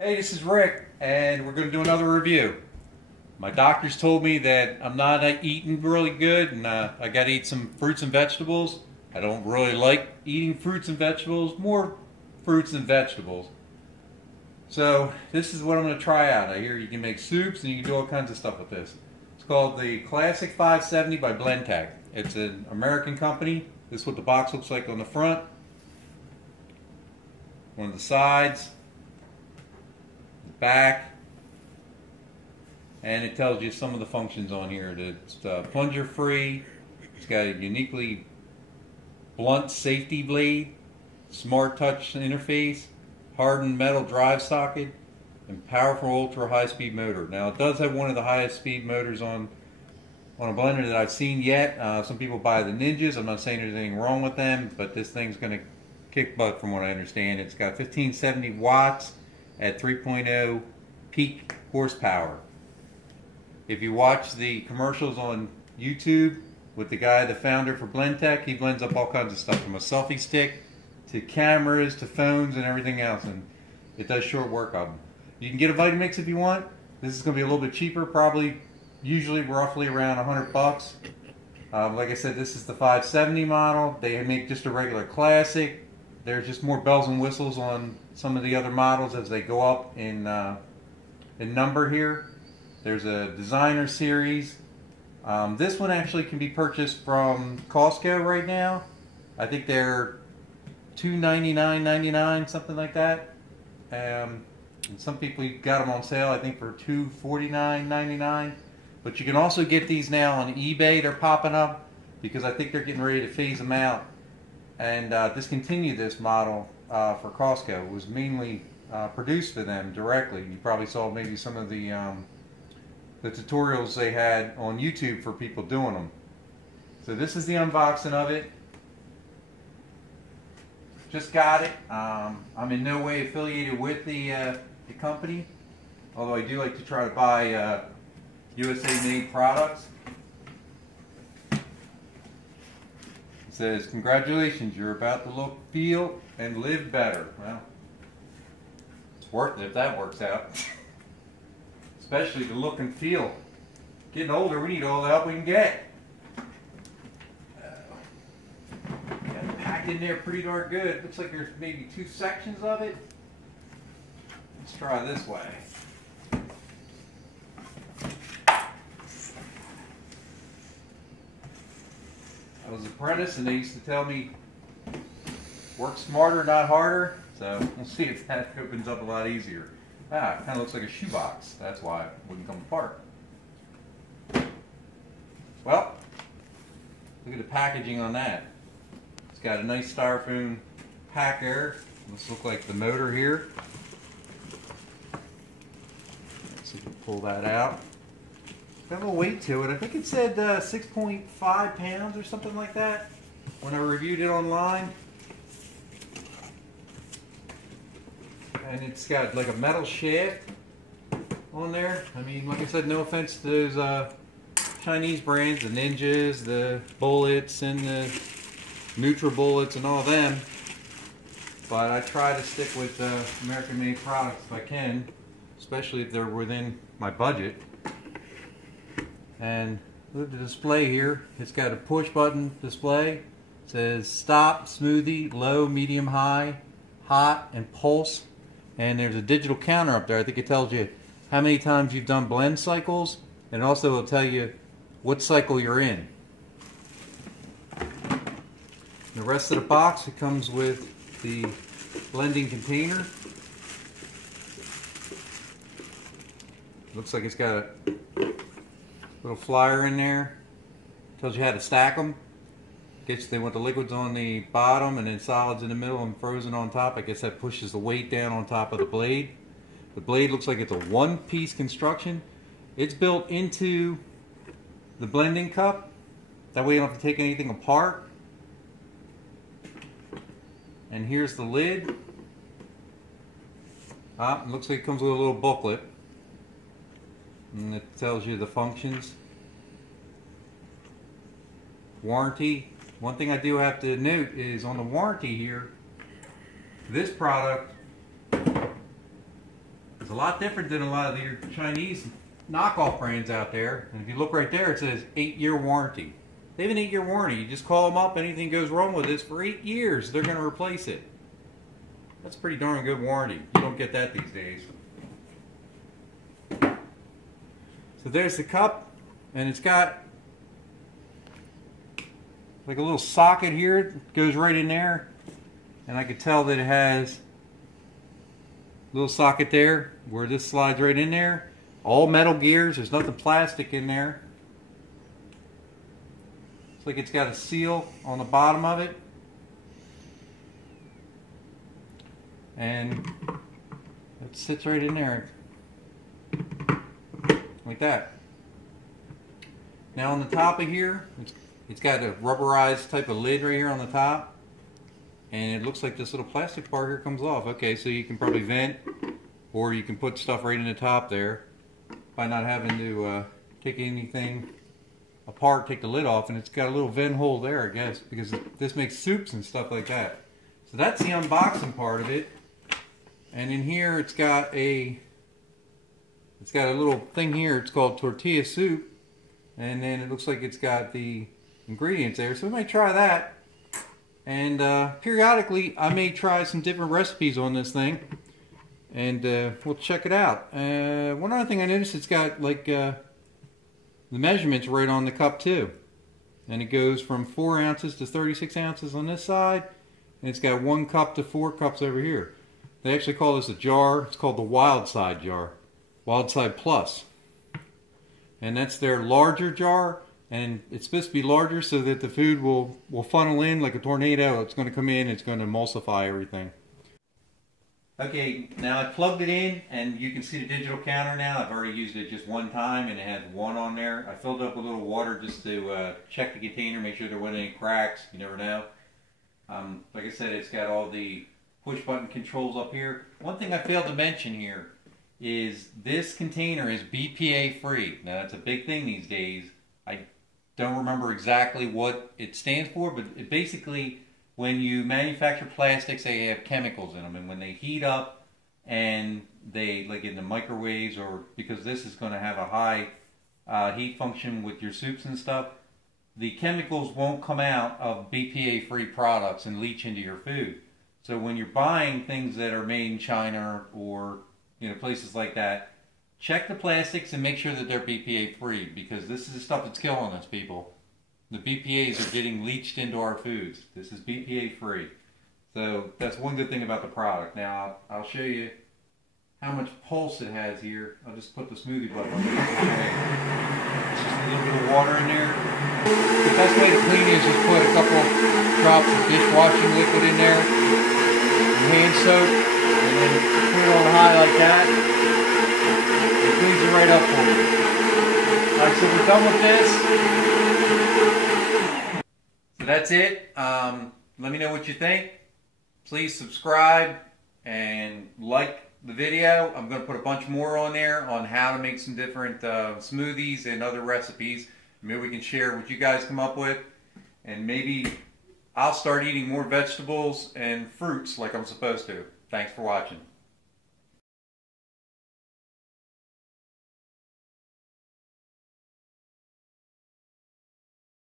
Hey, this is Rick, and we're going to do another review. My doctors told me that I'm not eating really good, and I got to eat some fruits and vegetables. I don't really like eating fruits and vegetables, more fruits and vegetables. So this is what I'm going to try out. I hear you can make soups and you can do all kinds of stuff with this. It's called the Classic 570 by Blendtec. It's an American company. This is what the box looks like on the front, one of the sides, back, and it tells you some of the functions on here. It's plunger free, it's got a uniquely blunt safety blade, smart touch interface, hardened metal drive socket, and powerful ultra high speed motor. Now it does have one of the highest speed motors on a blender that I've seen yet. Some people buy the Ninjas. I'm not saying there's anything wrong with them, but this thing's going to kick butt from what I understand. It's got 1570 watts at 3.0 peak horsepower. If you watch the commercials on YouTube with the guy, the founder for Blendtec, he blends up all kinds of stuff from a selfie stick to cameras to phones and everything else, and it does short work of them. You can get a Vitamix if you want. This is going to be a little bit cheaper, probably usually roughly around 100 bucks. Like I said, this is the 570 model. They make just a regular classic. There's just more bells and whistles on some of the other models as they go up in number here. There's a designer series. This one actually can be purchased from Costco right now. I think they're $2.99.99, something like that. And some people got them on sale, I think, for $2.49.99. But you can also get these now on eBay. They're popping up because I think they're getting ready to phase them out and discontinue this model for Costco. It was mainly produced for them directly. You probably saw maybe some of the tutorials they had on YouTube for people doing them. So this is the unboxing of it. Just got it. I'm in no way affiliated with the company, although I do like to try to buy USA made products. It says, "Congratulations, you're about to look, feel, and live better." Well, it's worth it if that works out. Especially the look and feel. Getting older, we need all the help we can get. Got it packed in there pretty darn good. Looks like there's maybe 2 sections of it. Let's try this way. I was an apprentice and they used to tell me work smarter, not harder. So we'll see if that opens up a lot easier. It kind of looks like a shoebox. That's why it wouldn't come apart. Well, look at the packaging on that. It's got a nice styrofoam pack there. This looks like the motor here. Let's see if we can pull that out. Got a little weight to it. I think it said 6.5 pounds or something like that when I reviewed it online. And it's got like a metal shaft on there. I mean, like I said, no offense to those Chinese brands, the Ninjas, the Bullets, and the NutriBullets and all them. But I try to stick with American-made products if I can, especially if they're within my budget. And look at the display here. It's got a push button display. It says stop, smoothie, low, medium, high, hot, and pulse. And there's a digital counter up there. I think it tells you how many times you've done blend cycles, and also will tell you what cycle you're in. The rest of the box, it comes with the blending container. Looks like it's got a little flyer in there. Tells you how to stack them. They want the liquids on the bottom and then solids in the middle and frozen on top. I guess that pushes the weight down on top of the blade. The blade looks like it's a one-piece construction. It's built into the blending cup. That way you don't have to take anything apart. And here's the lid. It looks like it comes with a little booklet. And it tells you the functions. Warranty. One thing I do have to note is on the warranty here, this product It's a lot different than a lot of your Chinese knockoff brands out there. And if you look right there, it says 8-year warranty. They have an 8-year warranty. You just call them up, anything goes wrong with this, for 8 years, they're going to replace it. That's a pretty darn good warranty. You don't get that these days. So there's the cup, and it's got like a little socket here. It goes right in there, and I could tell that it has a little socket there where this slides right in there. All metal gears. There's nothing plastic in there. It's like it's got a seal on the bottom of it. And it sits right in there. Like that. Now on the top of here, it's got a rubberized type of lid right here on the top. And it looks like this little plastic part here comes off. Okay, so you can probably vent, or you can put stuff right in the top there by not having to take anything apart, take the lid off. And it's got a little vent hole there, I guess, because this makes soups and stuff like that. So that's the unboxing part of it. And in here it's got a little thing here. It's called tortilla soup, and then it looks like it's got the ingredients there. So we might try that. And periodically I may try some different recipes on this thing, and we'll check it out. One other thing I noticed, it's got like the measurements right on the cup too, and it goes from 4 ounces to 36 ounces on this side, and it's got 1 cup to 4 cups over here. They actually call this a jar. It's called the Wild Side jar, Wild Side Plus, and that's their larger jar. And it's supposed to be larger so that the food will funnel in like a tornado. It's going to come in, it's going to emulsify everything. Okay, now I plugged it in, and you can see the digital counter now. I've already used it just one time, and it had 1 on there. I filled up with a little water just to check the container, make sure there weren't any cracks. You never know. Like I said, it's got all the push button controls up here. One thing I failed to mention here is this container is BPA free. Now that's a big thing these days. I don't remember exactly what it stands for, but it basically, when you manufacture plastics, they have chemicals in them, and when they heat up and they, like in the microwaves, or because this is going to have a high heat function with your soups and stuff, the chemicals won't come out of BPA free products and leach into your food. So when you're buying things that are made in China or places like that, check the plastics and make sure that they're BPA free, because this is the stuff that's killing us, people. The BPAs are getting leached into our foods. This is BPA free. So that's one good thing about the product. Now I'll show you how much pulse it has here. I'll just put the smoothie button on. It's just a little bit of water in there. The best way to clean it is just put a couple drops of dishwashing liquid in there, hand soap, and then put it on high like that. It cleans it right up for you. Alright, so we're done with this. So that's it. Let me know what you think. Please subscribe and like the video. I'm going to put a bunch more on there on how to make some different smoothies and other recipes. Maybe we can share what you guys come up with, and maybe I'll start eating more vegetables and fruits like I'm supposed to. Thanks for watching.